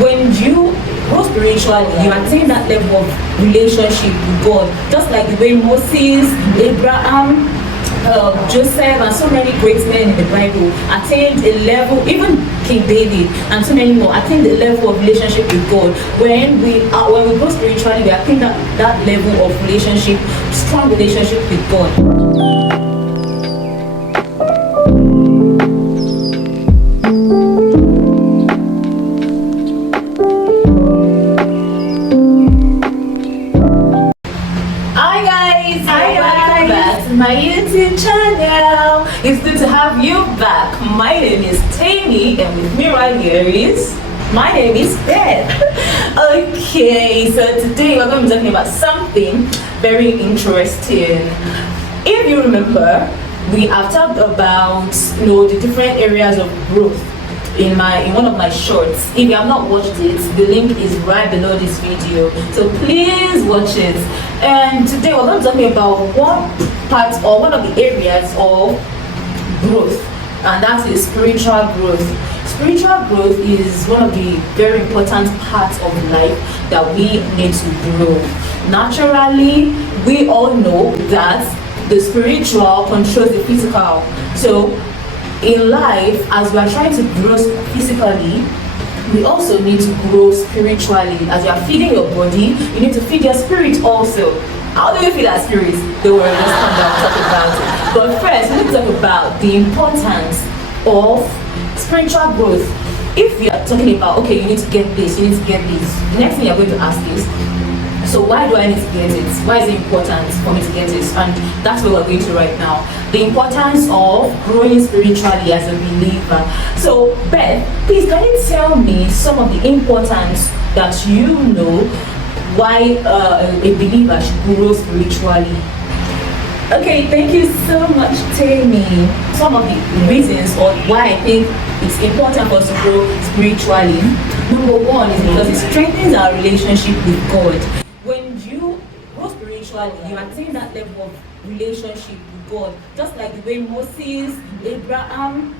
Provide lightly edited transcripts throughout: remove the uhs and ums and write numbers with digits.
When you grow spiritually, you attain that level of relationship with God, just like the way Moses, Abraham, Joseph, and so many great men in the Bible attained a level, even King David and so many more attained the level of relationship with God. When we grow spiritually, we attain that level of relationship, strong relationship with God. My YouTube channel. It's good to have you back. My name is Tammy, and with me right here is my name is Beth. Okay, so today we're going to be talking about something very interesting. If you remember, we have talked about the different areas of growth in one of my shorts. If you have not watched it, the link is right below this video, so please watch it. And today we're going to talk about one of the areas of growth, and that is spiritual growth. Spiritual growth is one of the very important parts of life that we need to grow. Naturally, we all know that the spiritual controls the physical. So in life, as we are trying to grow physically, we also need to grow spiritually. As you are feeding your body, you need to feed your spirit also. How do you feed our spirit? Don't worry, let's come down and talk about it. But first, we need to talk about the importance of spiritual growth. If you are talking about, okay, you need to get this, you need to get this, the next thing you're going to ask is, so why do I need to get it? Why is it important for me to get this? And that's what we're going to right now. The importance of growing spiritually as a believer. So Beth, please can you tell me some of the importance that you know why a believer should grow spiritually? Okay, thank you so much, Tammy. Some of the reasons or why I think it's important for us to grow spiritually. Number one is because it strengthens our relationship with God. When you grow spiritually, you attain that level of relationship with God, just like the way Moses, Abraham,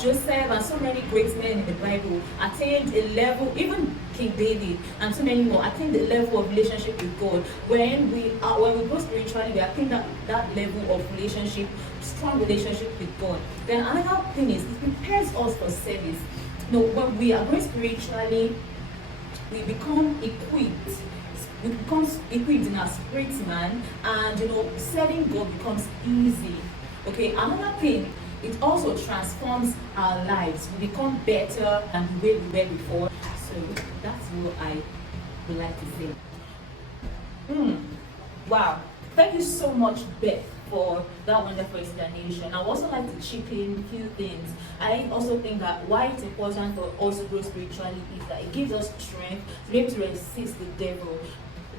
Joseph, and so many great men in the Bible attained a level, even King David and so many more attained the level of relationship with God. When we grow spiritually, we attain that level of relationship, strong relationship with God. Then another thing is it prepares us for service. When we are growing spiritually, we become equipped. We become equipped in our spirit, man, and serving God becomes easy. Okay, another thing, it also transforms our lives. We become better than the way we were before. So that's what I would like to say. Wow, thank you so much, Beth, for that wonderful explanation. I would also like to chip in a few things. I also think that why it's important for us to grow spiritually is that it gives us strength to be able to resist the devil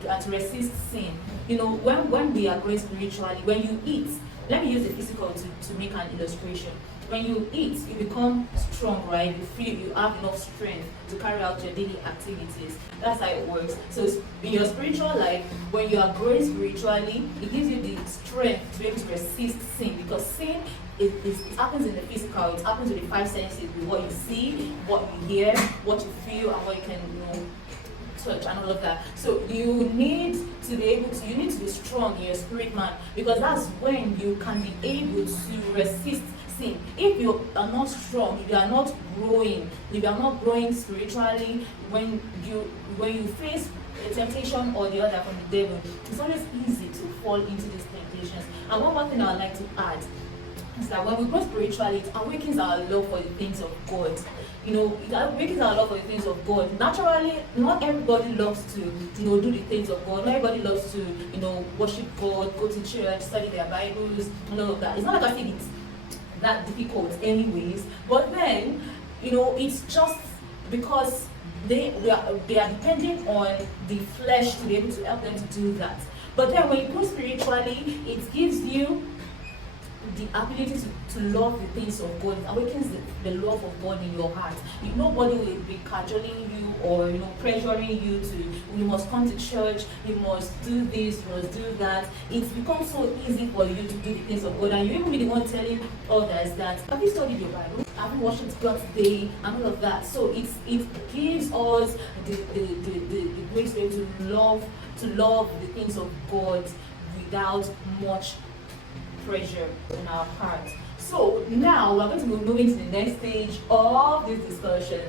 and to resist sin. When we are growing spiritually, when you eat, let me use the physical to make an illustration. When you eat, you become strong, right? You have enough strength to carry out your daily activities. That's how it works. So in your spiritual life, when you are growing spiritually, it gives you the strength to be able to resist sin, because sin it happens in the physical. It happens with the five senses, with what you see, what you hear, what you feel, and what you can touch and all of that. So you need to be strong in your spirit, man, because that's when you can be able to resist sin. If you are not strong, if you are not growing spiritually, when you face a temptation or the other from the devil, it's always easy to fall into these temptations. And one more thing I would like to add is that when we grow spiritually, it awakens our love for the things of God. It awakens our love for the things of God. Naturally, not everybody loves to, do the things of God. Not everybody loves to, worship God, go to church, study their Bibles, and all of that. It's not like I think it's that difficult anyways. But then, it's just because they are depending on the flesh to be able to help them to do that. But then when you grow spiritually, it gives you the ability to love the things of God. It awakens the love of God in your heart. Nobody will be cajoling you or pressuring you to, you must come to church, you must do this, you must do that. It becomes so easy for you to do the things of God, and you even be the one telling others that, have you studied your Bible? having worshipped God today and all of that. So it gives us the grace to be able to love the things of God without much pressure in our hearts. So now we're going to be moving to the next stage of this discussion,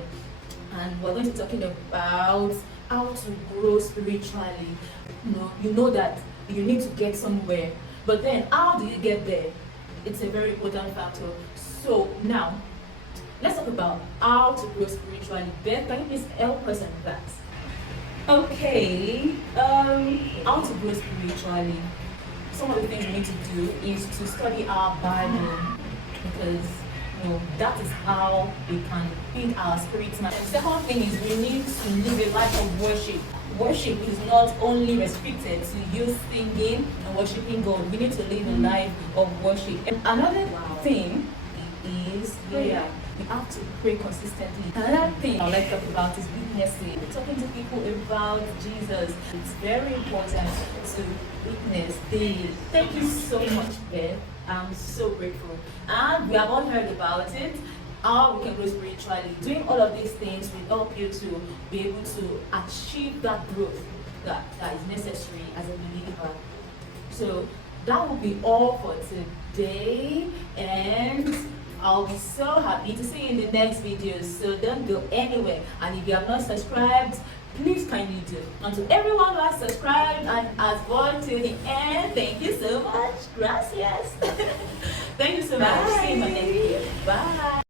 and we're going to be talking about how to grow spiritually. You know that you need to get somewhere, but then how do you get there? It's a very important factor. So now let's talk about how to grow spiritually. Beth, can you please help us on that? Okay, how to grow spiritually. Some of the things we need to do is to study our Bible, because that is how we can feed our spirit man. The second thing is we need to live a life of worship. Worship is not only restricted to you singing and worshiping God. We need to live a life of worship. And another thing is prayer. We have to pray consistently. Another thing I'd like to talk about is witnessing. Talking to people about Jesus. It's very important to witness daily. Thank you so much, Beth. I'm so grateful. And we have all heard about it. How we can grow spiritually. Doing all of these things will help you to be able to achieve that growth that is necessary as a believer. So that will be all for today, and I'll be so happy to see you in the next video. So don't go anywhere, and if you have not subscribed, please kindly do. And to everyone who has subscribed and has watched till the end, thank you so much. Gracias. Thank you so much. See you in my next video. Bye.